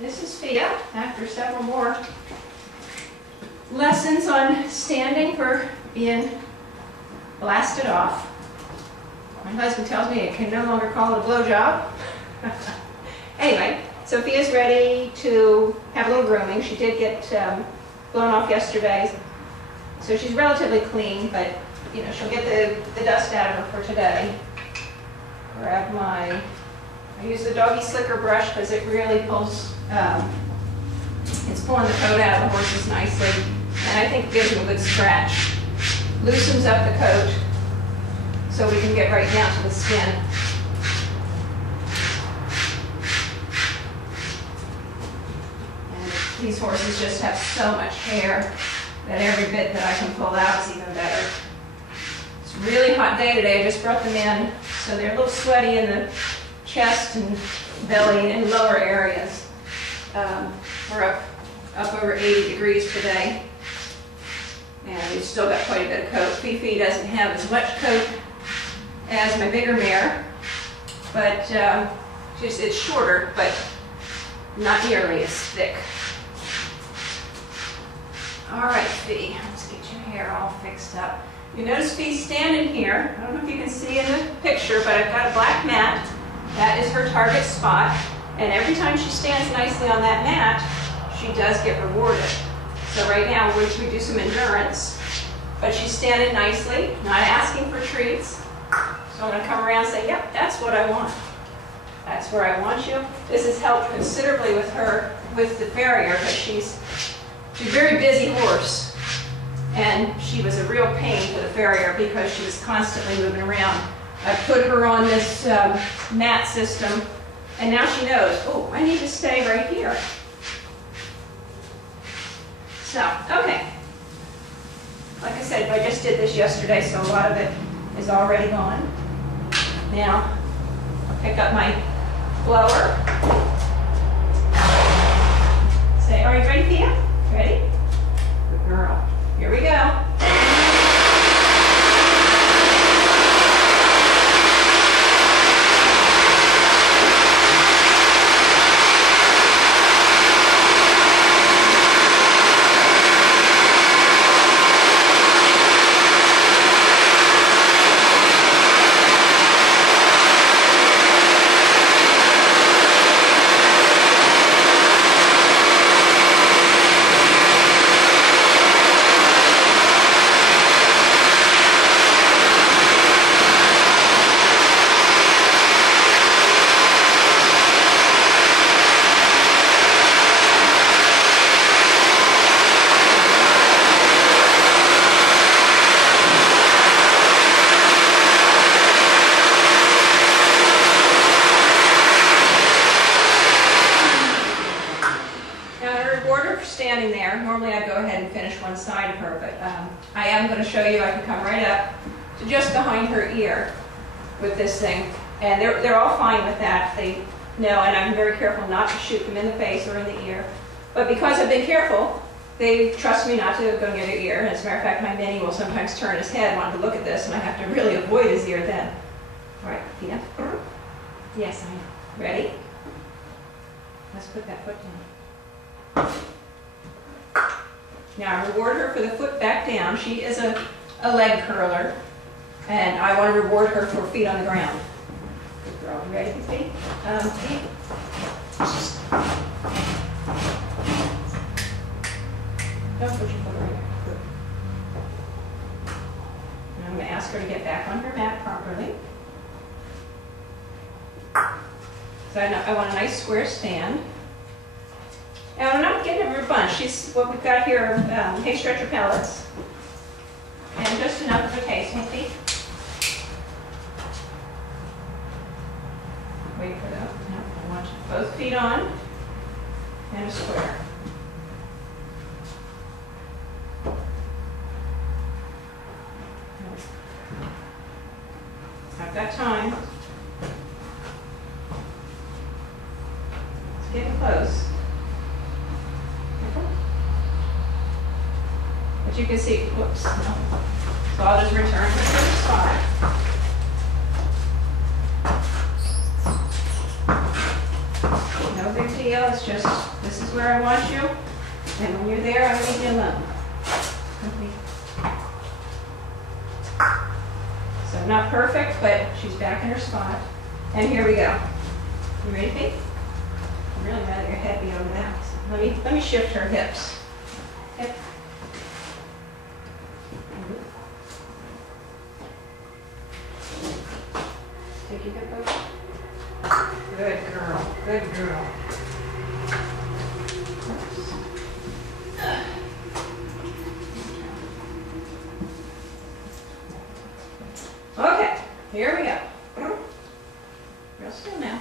This is Fia, after several more lessons on standing for being blasted off. My husband tells me I can no longer call it a blowjob. Anyway, Sophia's ready to have a little grooming. She did get blown off yesterday, so she's relatively clean, but you know, she'll get the dust out of her for today. Grab I use the doggy slicker brush because it really pulls, it's pulling the coat out of the horses nicely, and I think gives them a good scratch. Loosens up the coat so we can get right down to the skin. And these horses just have so much hair that every bit that I can pull out is even better. It's a really hot day today. I just brought them in, so they're a little sweaty in the chest and belly and lower areas. We're up over 80 degrees today, and we've still got quite a bit of coat. Fifi doesn't have as much coat as my bigger mare, but it's shorter, but not nearly as thick. All right, Fi, let's get your hair all fixed up. You notice Fi's standing here. I don't know if you can see in the picture, but I've got a black mat. That is her target spot, and every time she stands nicely on that mat, she does get rewarded. So right now we do some endurance, but she's standing nicely, not asking for treats. So I'm going to come around and say, yep, that's what I want. That's where I want you. This has helped considerably with her, with the farrier, because she's a very busy horse, and she was a real pain for the farrier because she was constantly moving around. I put her on this mat system, and now she knows, oh, I need to stay right here. So, okay. Like I said, I just did this yesterday, so a lot of it is already gone. Now, I'll pick up my blower. Say, are you ready, Fia? Ready? Good girl. Here we go. Standing there. Normally I'd go ahead and finish one side of her, but I am going to show you I can come right up to just behind her ear with this thing, and they're all fine with that. They know, and I'm very careful not to shoot them in the face or in the ear. But because I've been careful, they trust me not to go near their ear. And as a matter of fact, my Minnie will sometimes turn his head, wanting to look at this, and I have to really avoid his ear then. All right, Fia. Yes, I am. Ready? Let's put that foot down. Now I reward her for the foot back down. She is a leg curler, and I want to reward her for feet on the ground. Good girl. You ready for feet? Feet. Don't put your foot right there. And I'm going to ask her to get back on her mat properly. So I want a nice square stand. And I'm not getting her a bunch. She's what we've got here are hay stretcher pellets, and just enough of a taste. Hey, wait for that. No, I want both feet on and a square. I've got time. It's getting close. But you can see, whoops, no. So I'll just return to the spot. No big deal. deal. It's just, this is where I want you. And when you're there, I leave you alone. Okay. So not perfect, but she's back in her spot. And here we go. You ready, Pete? I'm really glad you're happy over that. So let me shift her hips. Hip. Take your hip over. Good girl. Good girl. Okay, here we go. Real still now.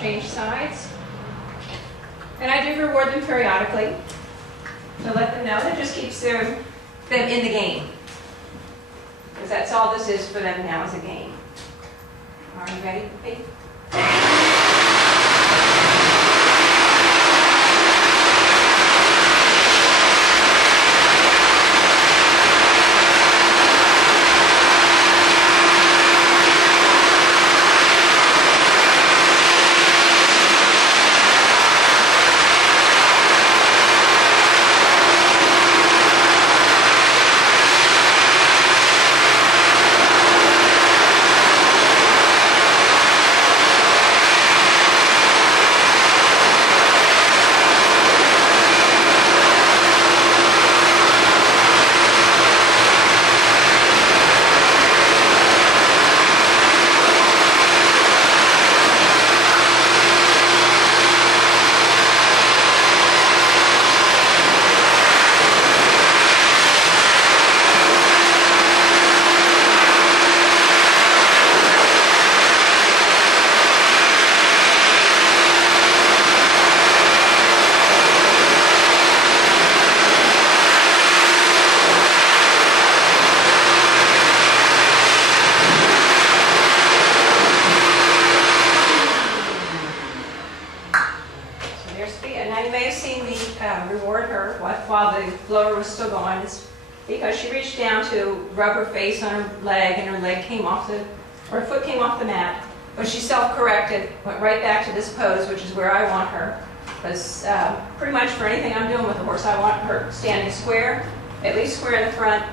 Change sides. And I do reward them periodically to let them know that just keeps them in the game. Because that's all this is for them now, is a game. Are you ready, Pete? Now you may have seen me reward her while the blower was still going. It's because she reached down to rub her face on her leg, and her leg came off her foot came off the mat. But she self-corrected, went right back to this pose, which is where I want her. Because pretty much for anything I'm doing with the horse, I want her standing square, at least square in the front,